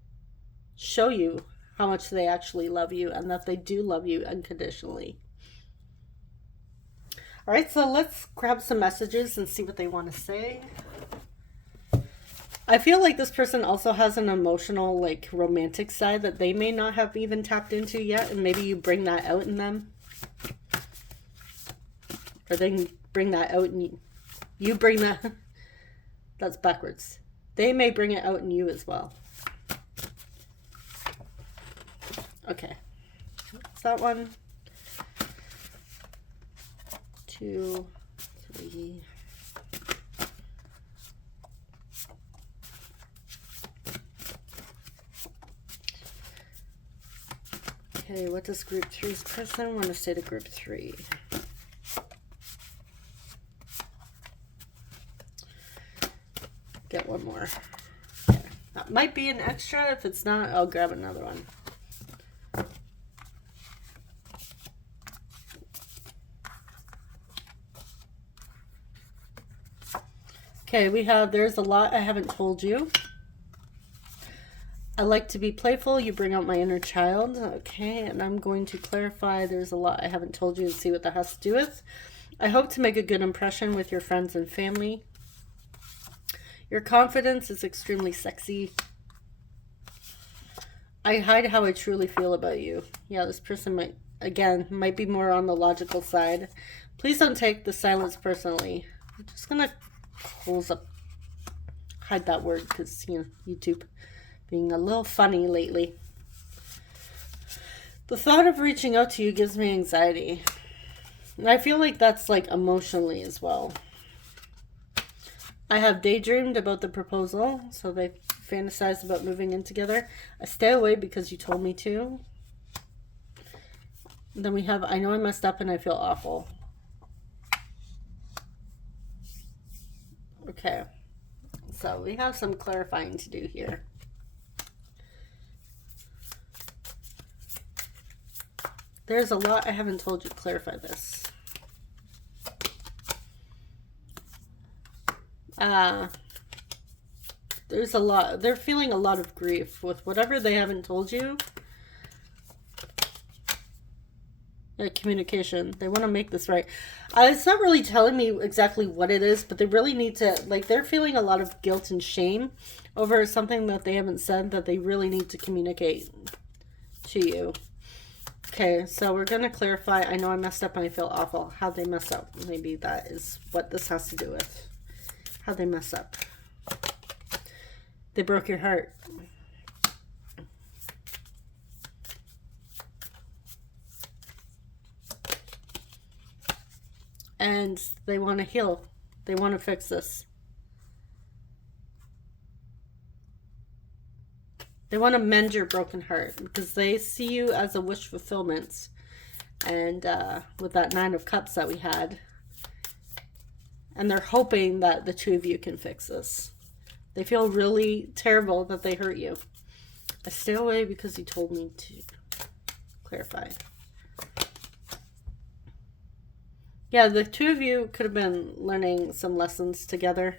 show you how much they actually love you and that they do love you unconditionally. All right, so let's grab some messages and see what they want to say. I feel like this person also has an emotional, like, romantic side that they may not have even tapped into yet, and maybe you bring that out in them. Or they bring that out and you bring that... That's backwards. They may bring it out in you as well. Okay. That's that one. 2, 3... Okay, what does group 3's person want to say to group 3? Get one more. Okay. That might be an extra. If it's not, I'll grab another one. Okay, we have There's a Lot I Haven't Told You. I like to be playful. You bring out my inner child. Okay, and I'm going to clarify There's a Lot I Haven't Told You and see what that has to do with. I hope to make a good impression with your friends and family. Your confidence is extremely sexy. I hide how I truly feel about you. Yeah, this person might be more on the logical side. Please don't take the silence personally. I'm just going to hide that word because, you know, YouTube being a little funny lately. The thought of reaching out to you gives me anxiety. And I feel like that's like emotionally as well. I have daydreamed about the proposal, so they fantasized about moving in together. I stay away because you told me to. And then we have I know I messed up and I feel awful. Okay. So we have some clarifying to do here. There's a lot I haven't told you. Clarify this. There's a lot. They're feeling a lot of grief with whatever they haven't told you. Communication. They want to make this right. It's not really telling me exactly what it is, but they really need to, like, they're feeling a lot of guilt and shame over something that they haven't said that they really need to communicate to you. Okay, so we're going to clarify. I know I messed up and I feel awful. How'd they mess up? Maybe that is what this has to do with. How'd they mess up? They broke your heart. And they want to heal. They want to fix this. They want to mend your broken heart because they see you as a wish fulfillment. And with that 9 of Cups that we had. And they're hoping that the two of you can fix this. They feel really terrible that they hurt you. I stay away because you told me to. Clarify. Yeah, the two of you could have been learning some lessons together.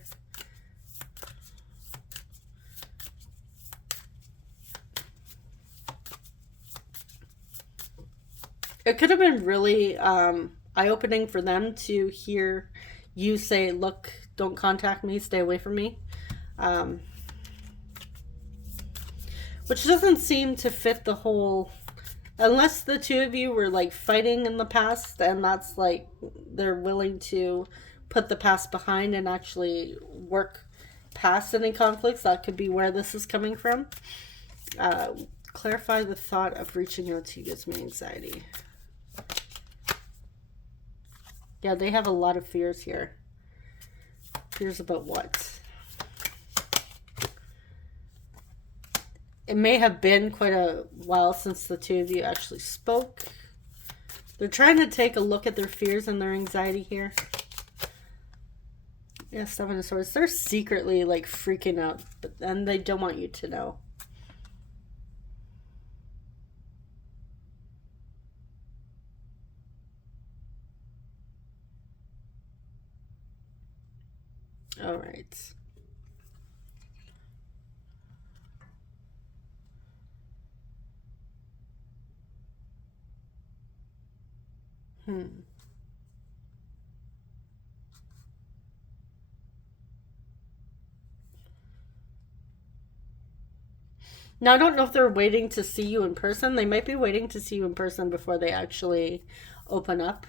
It could have been really eye-opening for them to hear you say, look, don't contact me, stay away from me. which doesn't seem to fit the whole, unless the two of you were like fighting in the past, and that's like they're willing to put the past behind and actually work past any conflicts. That could be where this is coming from. Clarify the thought of reaching out to you gives me anxiety. Yeah, they have a lot of fears here. Fears about what? It may have been quite a while since the two of you actually spoke. They're trying to take a look at their fears and their anxiety here. Yeah, Seven of Swords. They're secretly like freaking out, and they don't want you to know. All right. Now, I don't know if they're waiting to see you in person. They might be waiting to see you in person before they actually open up.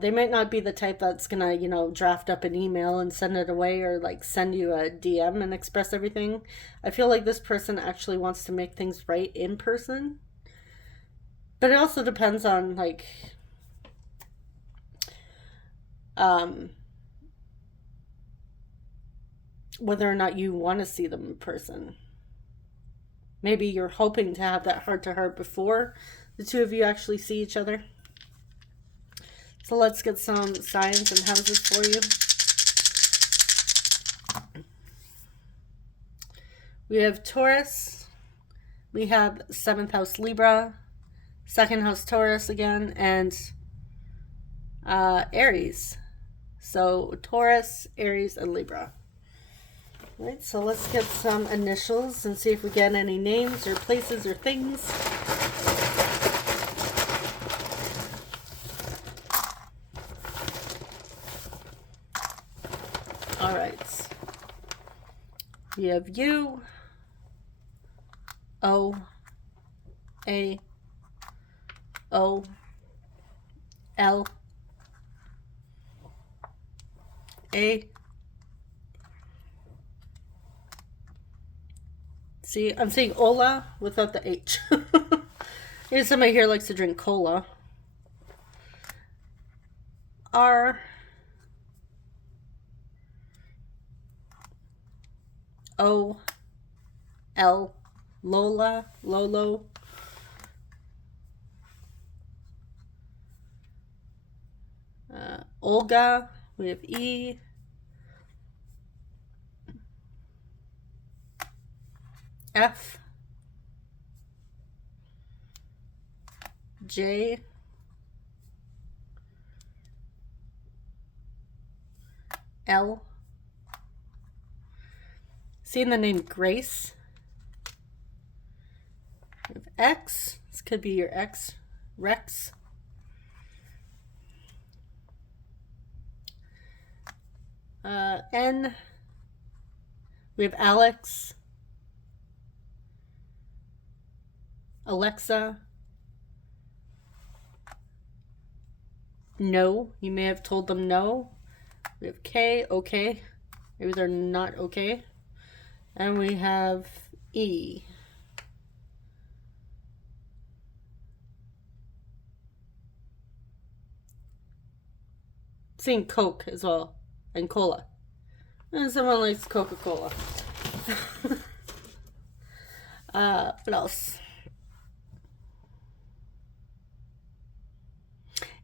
They might not be the type that's gonna, you know, draft up an email and send it away, or like send you a DM and express everything. I feel like this person actually wants to make things right in person. But it also depends on like whether or not you want to see them in person. Maybe you're hoping to have that heart-to-heart before the two of you actually see each other. So let's get some signs and houses for you. We have Taurus. We have 7th house Libra. 2nd house Taurus again. And Aries. So Taurus, Aries, and Libra. All right, so let's get some initials and see if we get any names or places or things. All right. We have U, O, A, O, L, A. See, I'm saying Ola without the H. Maybe somebody here likes to drink cola. R, O, L, Lola, Lolo. Olga, we have E. F, J, L. Seeing the name Grace. We have X. This could be your ex, Rex. N. We have Alex. Alexa. No. You may have told them no. We have K. Okay. Maybe they're not okay. And we have E. Seeing Coke as well. And cola. And someone likes Coca-Cola. What else?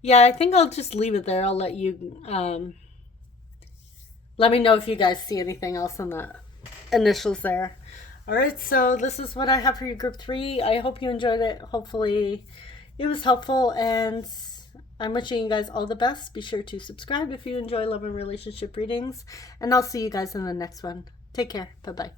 Yeah, I think I'll just leave it there. I'll let you let me know if you guys see anything else on the initials there. Alright, so this is what I have for you, group 3. I hope you enjoyed it. Hopefully it was helpful, and I'm wishing you guys all the best. Be sure to subscribe if you enjoy love and relationship readings, and I'll see you guys in the next one. Take care. Bye-bye.